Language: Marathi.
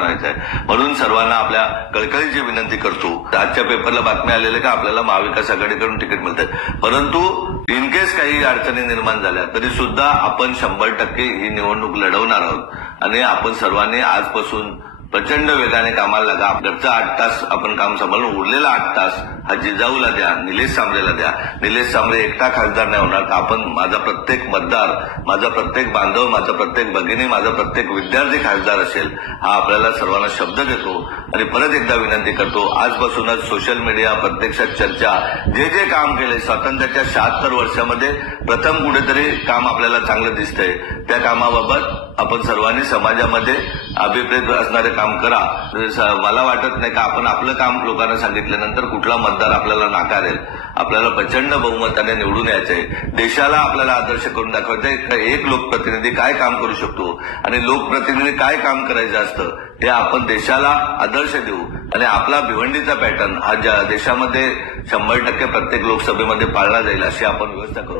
म्हणायचं आहे म्हणून सर्वांना आपल्या कळकळीची विनंती करतो. आजच्या पेपरला बातम्या आलेल्या का? आपल्याला महाविकास आघाडीकडून तिकीट मिळतात. परंतु इनकेस काही अडचणी निर्माण झाल्या तरी सुद्धा आपण शंभर टक्के ही निवडणूक लढवणार आहोत. आणि आपण सर्वांनी आजपासून प्रचंड वेगाने कामाला लागा. घरचं आठ तास आपण काम सांभाळून उरलेला आठ तास हा जिजाऊला द्या निलेश सांबळेला द्या. निलेश सांबळे एकटा खासदार नाही होणार आपण माझा प्रत्येक मतदार माझा प्रत्येक बांधव माझा प्रत्येक भगिनी माझा प्रत्येक विद्यार्थी खासदार असेल हा आपल्याला सर्वांना शब्द देतो आणि परत एकदा विनंती करतो आजपासूनच सोशल मीडिया प्रत्यक्षात चर्चा जे जे काम केले स्वातंत्र्याच्या शहात्तर वर्षामध्ये प्रथम कुठेतरी काम आपल्याला चांगलं दिसतंय. त्या कामाबाबत आपण सर्वांनी समाजामध्ये अभिप्रेत असणारे काम करा. मला वाटत नाही का आपण आपलं काम लोकांना सांगितल्यानंतर कुठला मतदार आपल्याला नाकारेल. आपल्याला प्रचंड बहुमताने निवडून यायचंय. देशाला आपल्याला आदर्श करून दाखवायचंय एक लोकप्रतिनिधी काय काम करू शकतो आणि लोकप्रतिनिधी काय काम करायचं असतं हे आपण देशाला आदर्श देऊ. आणि आपला भिवंडीचा पॅटर्न हा ज्या देशामध्ये शंभर टक्के प्रत्येक लोकसभेमध्ये पाळला जाईल अशी आपण व्यवस्था करू.